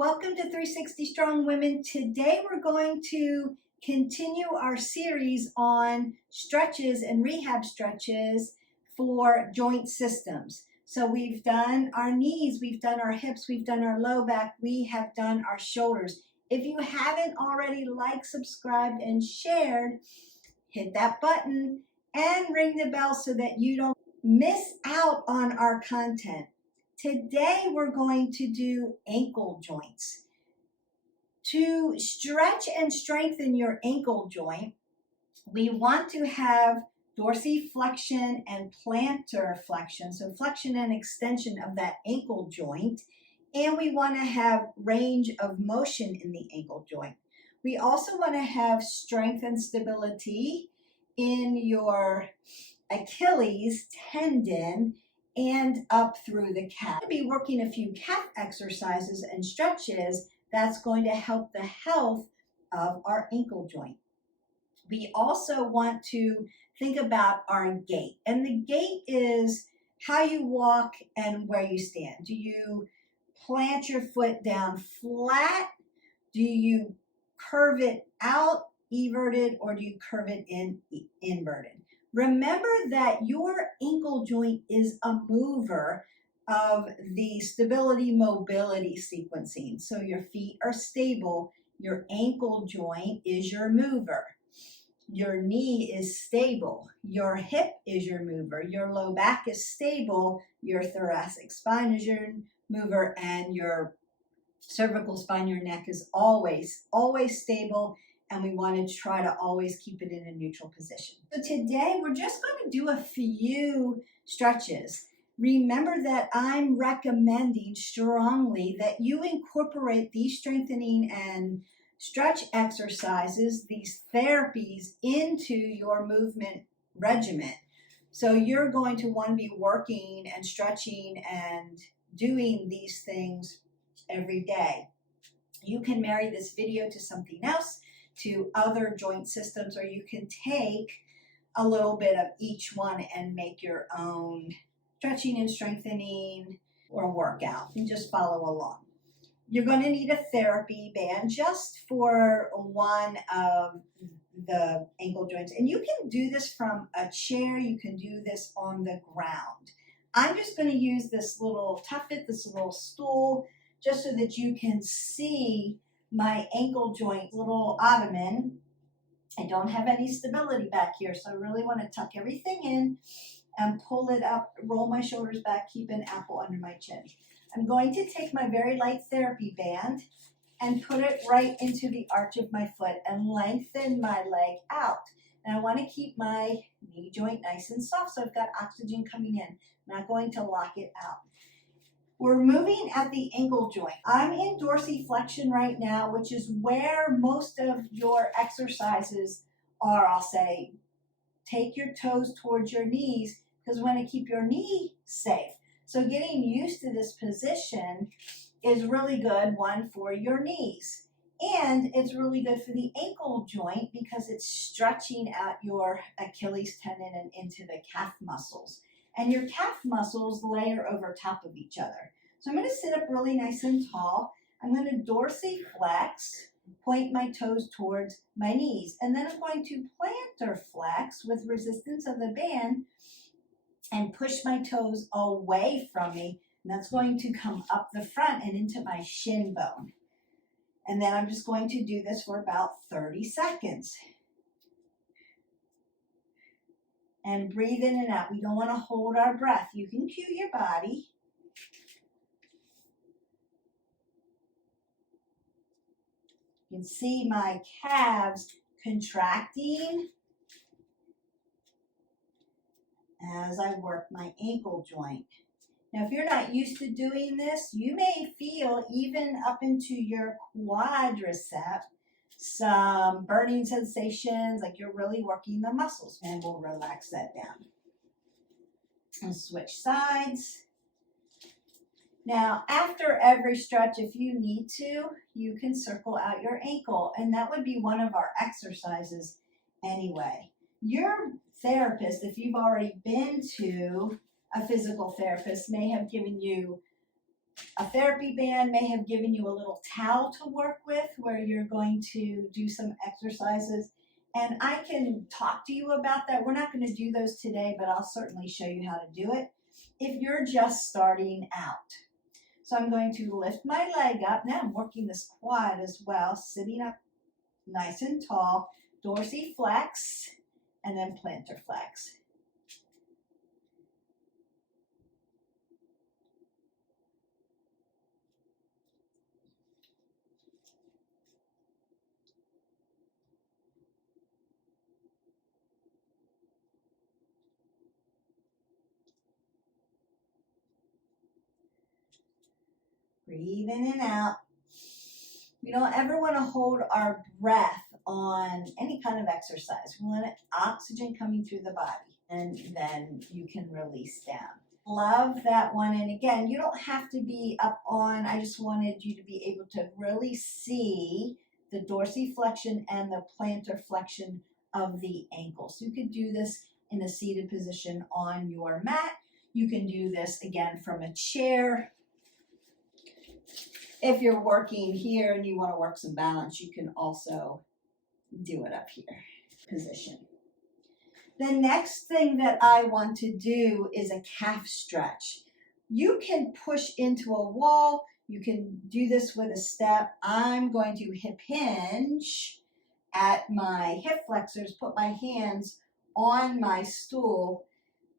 Welcome to 360 Strong Women. Today we're going to continue our series on stretches and rehab stretches for joint systems. So we've done our knees, we've done our hips, we've done our low back, we have done our shoulders. If you haven't already liked, subscribed, and shared, hit that button and ring the bell so that you don't miss out on our content. Today we're going to do ankle joints. To stretch and strengthen your ankle joint, we want to have Dorsi flexion and plantar flexion, so flexion and extension of that ankle joint, and we want to have range of motion in the ankle joint. We also want to have strength and stability in your Achilles tendon and up through the calf. We'll be working a few calf exercises and stretches that's going to help the health of our ankle joint. We also want to think about our gait, and the gait is how you walk and where you stand. Do you plant your foot down flat? Do you curve it out, everted, or do you curve it in inverted? Remember that your ankle joint is a mover of the stability mobility sequencing. So your feet are stable, your ankle joint is your mover. Your knee is stable, your hip is your mover, your low back is stable, your thoracic spine is your mover, and your cervical spine, your neck is always stable. And we want to try to always keep it in a neutral position. So today we're just going to do a few stretches. Remember that I'm recommending strongly that you incorporate these strengthening and stretch exercises, these therapies, into your movement regimen. So you're going to want to be working and stretching and doing these things every day. You can marry this video to something else, to other joint systems, or you can take a little bit of each one and make your own stretching and strengthening or workout and just follow along. You're going to need a therapy band just for one of the ankle joints, and you can do this from a chair, you can do this on the ground. I'm just going to use this little tuffet, this little stool, just so that you can see my ankle joint little ottoman. I don't have any stability back here, so I really want to tuck everything in and pull it up, roll my shoulders back, keep an apple under my chin. I'm going to take my very light therapy band and put it right into the arch of my foot and lengthen my leg out. And I want to keep my knee joint nice and soft so I've got oxygen coming in. I'm not going to lock it out. We're moving at the ankle joint. I'm in Dorsi flexion right now, which is where most of your exercises are. I'll say, take your toes towards your knees because we want to keep your knee safe. So getting used to this position is really good, one, for your knees. And it's really good for the ankle joint because it's stretching out your Achilles tendon and into the calf muscles. And your calf muscles layer over top of each other. So I'm going to sit up really nice and tall. I'm going to Dorsi flex, point my toes towards my knees. And then I'm going to plantar flex with resistance of the band and push my toes away from me. And that's going to come up the front and into my shin bone. And then I'm just going to do this for about 30 seconds. And breathe in and out. We don't want to hold our breath. You can cue your body. You can see my calves contracting as I work my ankle joint. Now, if you're not used to doing this, you may feel even up into your quadricep some burning sensations, like you're really working the muscles, and we'll relax that down. And switch sides. Now, after every stretch, if you need to, you can circle out your ankle, and that would be one of our exercises anyway. Your therapist, if you've already been to a physical therapist, may have given you A therapy band may have given you a little towel to work with where you're going to do some exercises. And I can talk to you about that. We're not going to do those today, but I'll certainly show you how to do it if you're just starting out. So I'm going to lift my leg up. Now I'm working this quad as well, sitting up nice and tall. Dorsi flex and then plantar flex. Breathe in and out. We don't ever want to hold our breath on any kind of exercise. We want oxygen coming through the body, and then you can release down. Love that one. And again, you don't have to be up on, I just wanted you to be able to really see the dorsiflexion and the plantar flexion of the ankle. So you could do this in a seated position on your mat. You can do this again from a chair. If you're working here and you want to work some balance, you can also do it up here, position. The next thing that I want to do is a calf stretch. You can push into a wall. You can do this with a step. I'm going to hip hinge at my hip flexors, put my hands on my stool.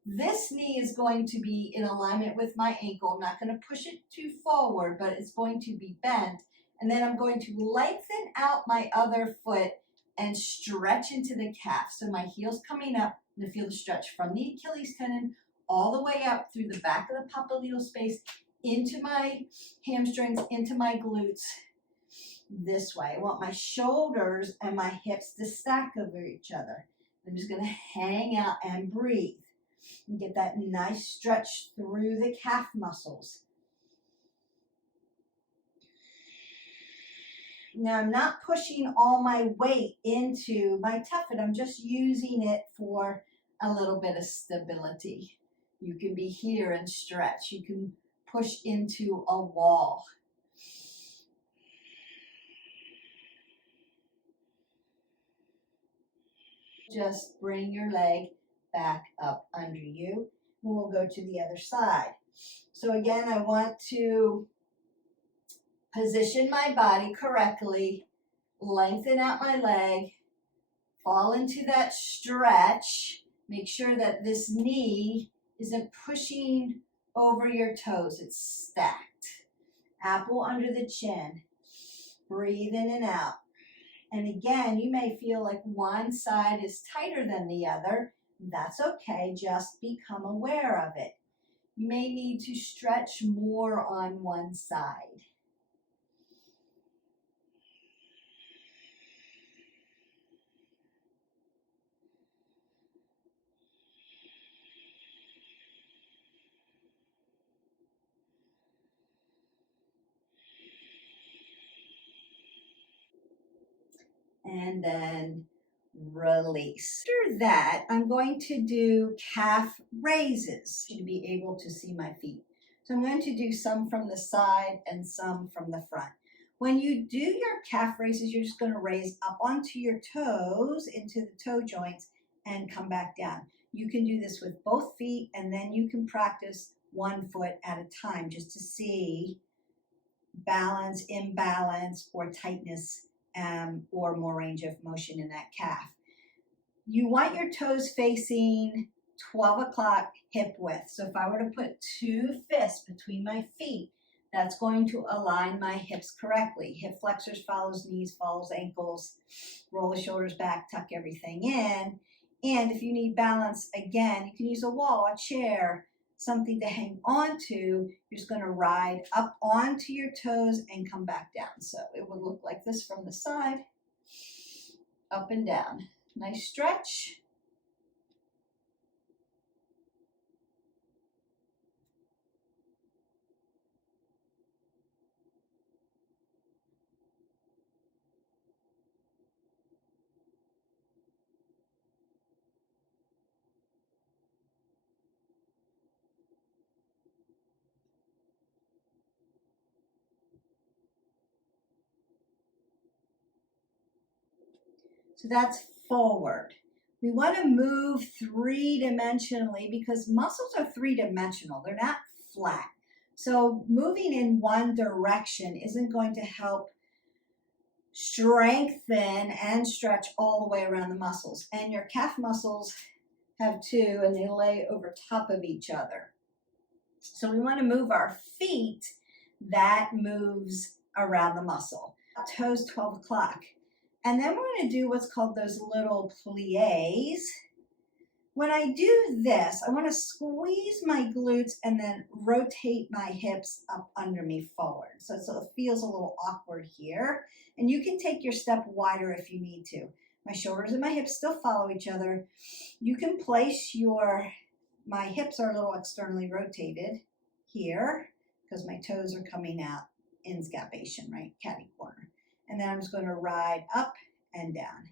This knee is going to be in alignment with my ankle. I'm not going to push it too forward, but it's going to be bent. And then I'm going to lengthen out my other foot and stretch into the calf. So my heel's coming up, and I feel the stretch from the Achilles tendon all the way up through the back of the popliteal space into my hamstrings, into my glutes. This way. I want my shoulders and my hips to stack over each other. I'm just going to hang out and breathe. And get that nice stretch through the calf muscles. Now I'm not pushing all my weight into my tuffet. I'm just using it for a little bit of stability. You can be here and stretch. You can push into a wall. Just bring your leg back up under you, and we'll go to the other side. So again, I want to position my body correctly, lengthen out my leg, fall into that stretch. Make sure that this knee isn't pushing over your toes. It's stacked. Apple under the chin. Breathe in and out. And again, you may feel like one side is tighter than the other. That's okay. Just become aware of it. You may need to stretch more on one side. And then release. After that, I'm going to do calf raises to be able to see my feet. So I'm going to do some from the side and some from the front. When you do your calf raises, you're just going to raise up onto your toes into the toe joints and come back down. You can do this with both feet, and then you can practice one foot at a time just to see balance, imbalance, or tightness or more range of motion in that calf. You want your toes facing 12 o'clock hip width. So if I were to put two fists between my feet, that's going to align my hips correctly. Hip flexors follows knees, follows ankles, roll the shoulders back, tuck everything in. And if you need balance, again, you can use a wall, a chair, something to hang on to. You're just going to ride up onto your toes and come back down. So it would look like this from the side, up and down. Nice stretch. So that's forward. We want to move three-dimensionally because muscles are three-dimensional. They're not flat. So moving in one direction isn't going to help strengthen and stretch all the way around the muscles. And your calf muscles have two, and they lay over top of each other. So we want to move our feet. That moves around the muscle. Toes 12 o'clock. And then we're going to do what's called those little plies. When I do this, I want to squeeze my glutes and then rotate my hips up under me forward. So it feels a little awkward here. And you can take your step wider if you need to. My shoulders and my hips still follow each other. You can place my hips are a little externally rotated here because my toes are coming out in scapation, right? Catty corner. And then I'm just going to ride up and down.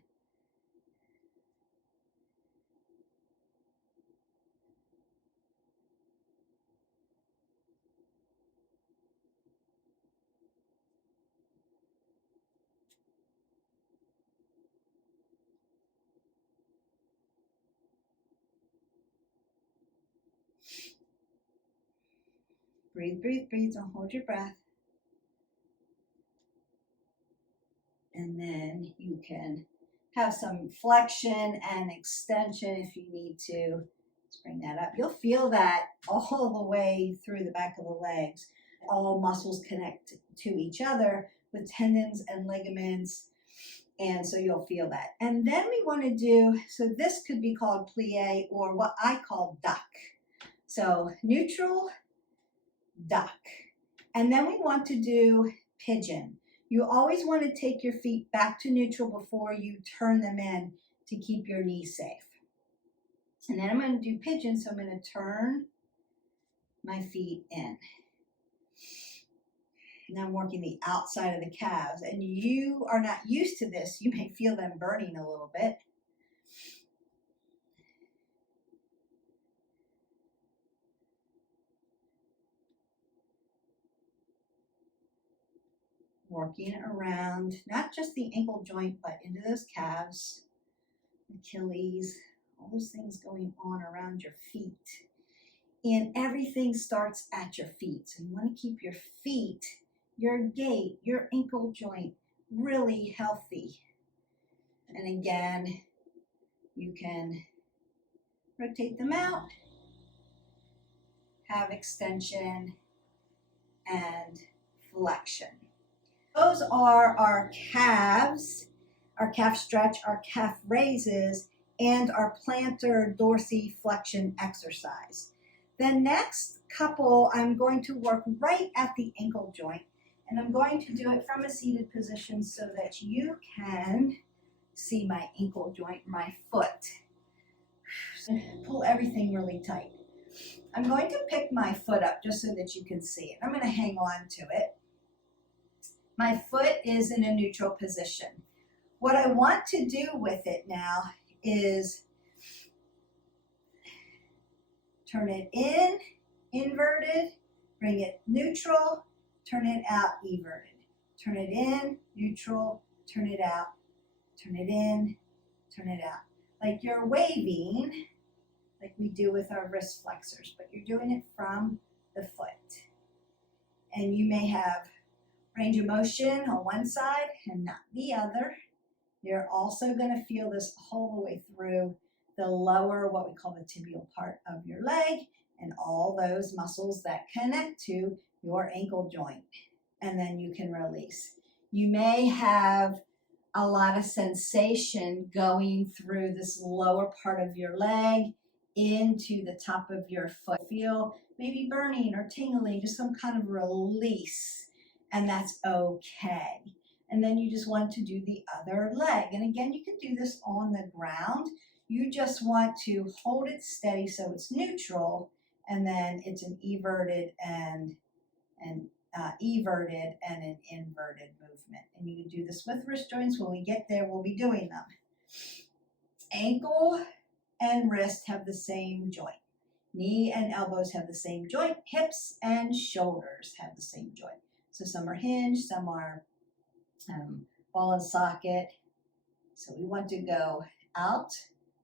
Breathe, breathe, breathe. Don't hold your breath. And then you can have some flexion and extension if you need to. Let's bring that up. You'll feel that all the way through the back of the legs. All muscles connect to each other with tendons and ligaments. And so you'll feel that. And then we want to do, so this could be called plie or what I call duck. So neutral, duck. And then we want to do pigeon. You always want to take your feet back to neutral before you turn them in to keep your knees safe. And then I'm going to do pigeon, so I'm going to turn my feet in. Now I'm working the outside of the calves, and you are not used to this. You may feel them burning a little bit. Working around, not just the ankle joint, but into those calves, Achilles, all those things going on around your feet. And everything starts at your feet. So you want to keep your feet, your gait, your ankle joint really healthy. And again, you can rotate them out, have extension and flexion. Those are our calves, our calf stretch, our calf raises, and our plantar dorsi flexion exercise. The next couple, I'm going to work right at the ankle joint, and I'm going to do it from a seated position so that you can see my ankle joint, my foot. Pull everything really tight. I'm going to pick my foot up just so that you can see it. I'm going to hang on to it. My foot is in a neutral position. What I want to do with it now is turn it in, inverted, bring it neutral, turn it out, everted. Turn it in, neutral, turn it out, turn it in, turn it out. Like you're waving, like we do with our wrist flexors, but you're doing it from the foot. And you may have range of motion on one side and not the other. You're also going to feel this all the way through the lower, what we call the tibial part of your leg, and all those muscles that connect to your ankle joint. And then you can release. You may have a lot of sensation going through this lower part of your leg into the top of your foot. Feel maybe burning or tingling, just some kind of release. And that's okay. And then you just want to do the other leg. And again, you can do this on the ground. You just want to hold it steady so it's neutral, and then it's an everted and an inverted movement. And you can do this with wrist joints. When we get there, we'll be doing them. Ankle and wrist have the same joint. Knee and elbows have the same joint. Hips and shoulders have the same joint. So some are hinged, some are ball and socket, So we want to go out,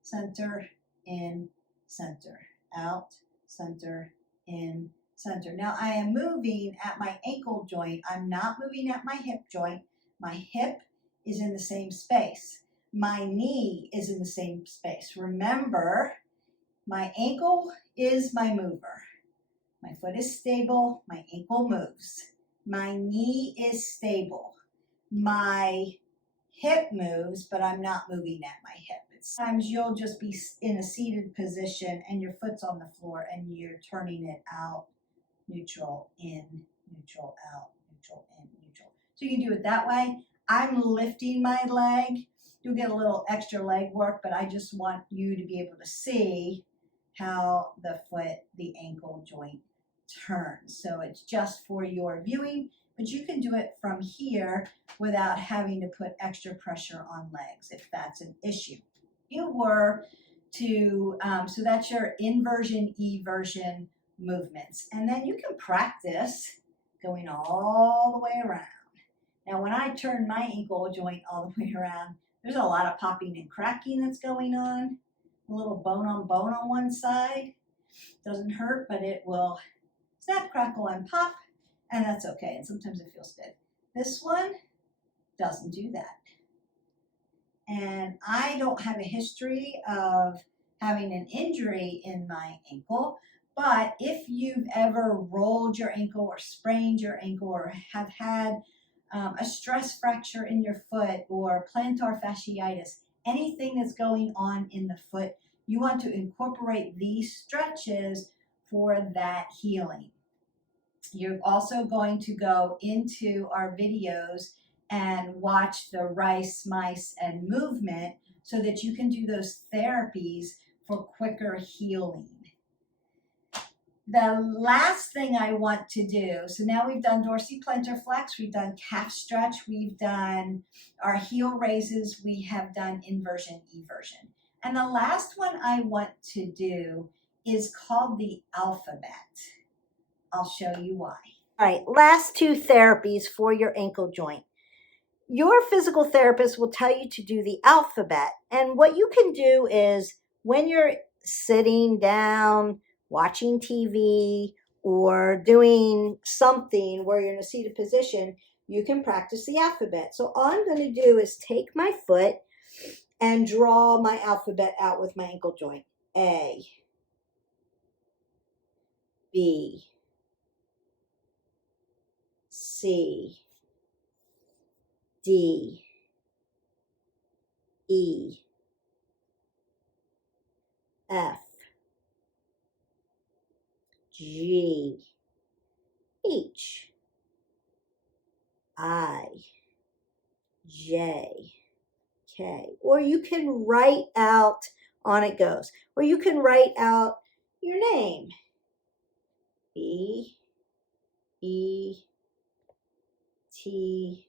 center, in, center, out, center, in, center. Now I am moving at my ankle joint. I'm not moving at my hip joint. My hip is in the same space. My knee is in the same space. Remember, my ankle is my mover. My foot is stable. My ankle moves. My knee is stable. My hip moves, but I'm not moving at my hip. Sometimes you'll just be in a seated position and your foot's on the floor and you're turning it out, neutral, in, neutral, out, neutral, in, neutral. So you can do it that way. I'm lifting my leg. You'll get a little extra leg work, but I just want you to be able to see how the foot, the ankle joint turns. So it's just for your viewing, but you can do it from here without having to put extra pressure on legs if that's an issue. You were to, so that's your inversion, eversion movements. And then you can practice going all the way around. Now, when I turn my ankle joint all the way around, there's a lot of popping and cracking that's going on. A little bone on one side. Doesn't hurt, but it will snap, crackle, and pop, and that's okay. And sometimes it feels good. This one doesn't do that. And I don't have a history of having an injury in my ankle, but if you've ever rolled your ankle or sprained your ankle or have had a stress fracture in your foot or plantar fasciitis, anything that's going on in the foot, you want to incorporate these stretches for that healing. You're also going to go into our videos and watch the rice, mice, and movement so that you can do those therapies for quicker healing. The last thing I want to do, so now we've done Dorsi, plantar, flex, we've done calf stretch, we've done our heel raises, we have done inversion, eversion. And the last one I want to do is called the alphabet. I'll show you why. All right, last two therapies for your ankle joint. Your physical therapist will tell you to do the alphabet. And what you can do is when you're sitting down, watching TV, or doing something where you're in a seated position, you can practice the alphabet. So all I'm going to do is take my foot and draw my alphabet out with my ankle joint. A, B, C, D, E, F, G, H, I, J, K. Or you can write out, on it goes, or you can write out your name. B, E, T,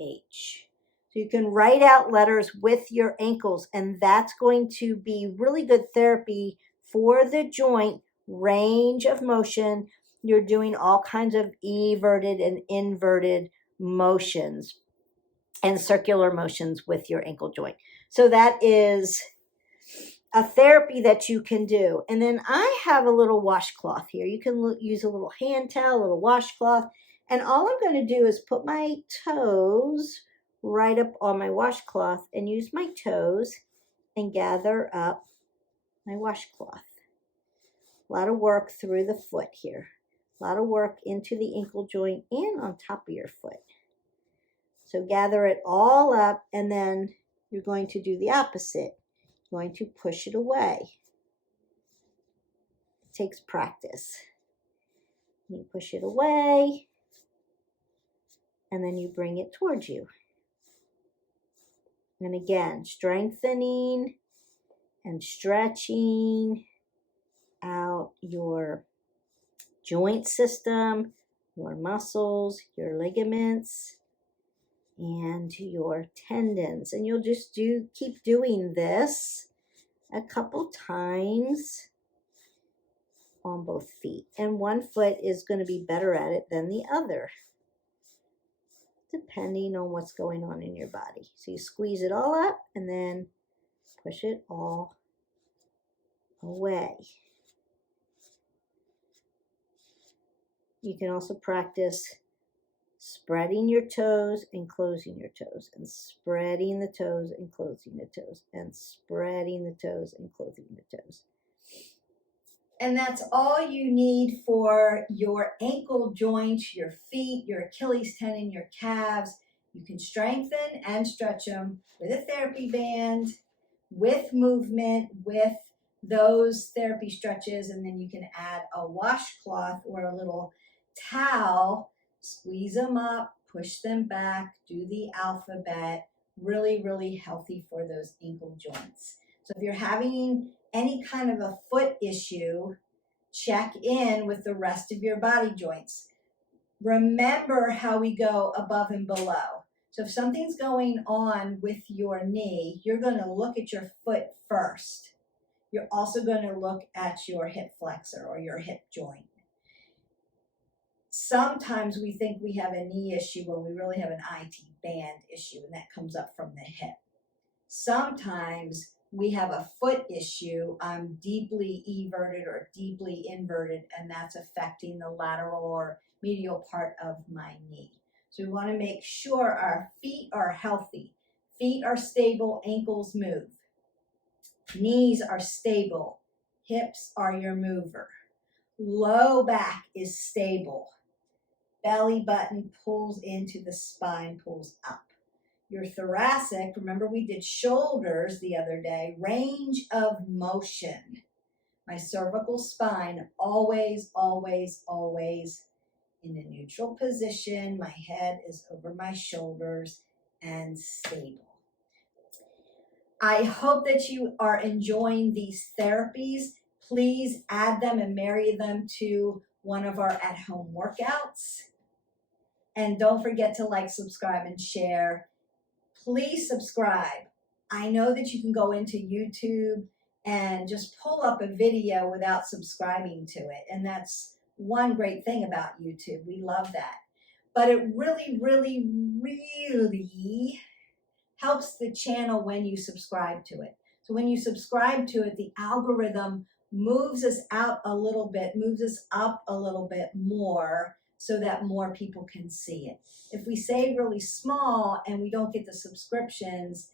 H. So you can write out letters with your ankles, and that's going to be really good therapy for the joint range of motion. You're doing all kinds of everted and inverted motions and circular motions with your ankle joint. So that is a therapy that you can do. And then I have a little washcloth here. You can use a little hand towel, a little washcloth. And all I'm going to do is put my toes right up on my washcloth and use my toes and gather up my washcloth. A lot of work through the foot here. A lot of work into the ankle joint and on top of your foot. So gather it all up, and then you're going to do the opposite. You're going to push it away. It takes practice. You push it away, and then you bring it towards you. And again, strengthening and stretching out your joint system, your muscles, your ligaments, and your tendons. And you'll just keep doing this a couple times on both feet. And one foot is going to be better at it than the other. depending on what's going on in your body. So you squeeze it all up and then push it all away. You can also practice spreading your toes and closing your toes, and spreading the toes and closing the toes, and spreading the toes and closing the toes. And that's all you need for your ankle joints, your feet, your Achilles tendon, your calves. You can strengthen and stretch them with a therapy band, with movement, with those therapy stretches, and then you can add a washcloth or a little towel, squeeze them up, push them back, do the alphabet. Really, really healthy for those ankle joints. So if you're having any kind of a foot issue, check in with the rest of your body joints. Remember how we go above and below. So if something's going on with your knee, you're going to look at your foot first. You're also going to look at your hip flexor or your hip joint. Sometimes we think we have a knee issue when we really have an IT band issue, and that comes up from the hip. Sometimes we have a foot issue. I'm deeply everted or deeply inverted, and that's affecting the lateral or medial part of my knee. So we want to make sure our feet are healthy. Feet are stable, ankles move. Knees are stable, hips are your mover. Low back is stable. Belly button pulls into the spine, pulls up. Your thoracic, remember we did shoulders the other day, range of motion. My cervical spine, always, always, always in a neutral position. My head is over my shoulders and stable. I hope that you are enjoying these therapies. Please add them and marry them to one of our at-home workouts. And don't forget to like, subscribe, and share. Please subscribe. I know that you can go into YouTube and just pull up a video without subscribing to it. And that's one great thing about YouTube. We love that. But it really, really, really helps the channel when you subscribe to it. So when you subscribe to it, the algorithm moves us out a little bit, moves us up a little bit more so that more people can see it. If we say really small and we don't get the subscriptions,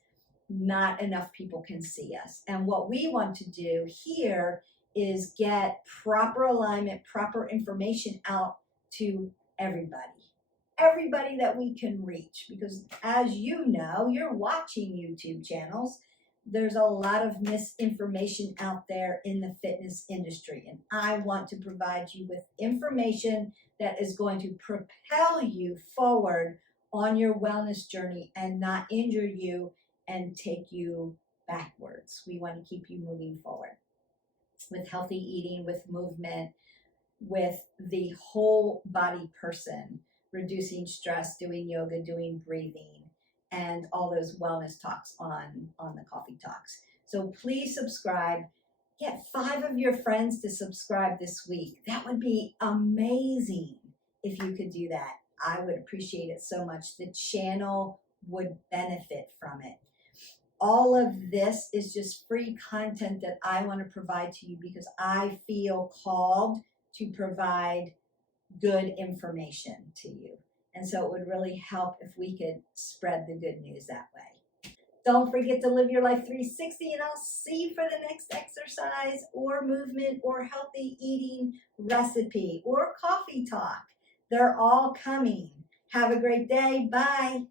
not enough people can see us. And what we want to do here is get proper alignment, proper information out to everybody that we can reach, because as you know, you're watching YouTube channels. There's a lot of misinformation out there in the fitness industry, and I want to provide you with information that is going to propel you forward on your wellness journey and not injure you and take you backwards. We want to keep you moving forward with healthy eating, with movement, with the whole body person, reducing stress, doing yoga, doing breathing, and all those wellness talks on the Coffee Talks. So please subscribe. Get 5 of your friends to subscribe this week. That would be amazing if you could do that. I would appreciate it so much. The channel would benefit from it. All of this is just free content that I want to provide to you because I feel called to provide good information to you. And so it would really help if we could spread the good news that way. Don't forget to live your life 360, and I'll see you for the next exercise or movement or healthy eating recipe or coffee talk. They're all coming. Have a great day. Bye.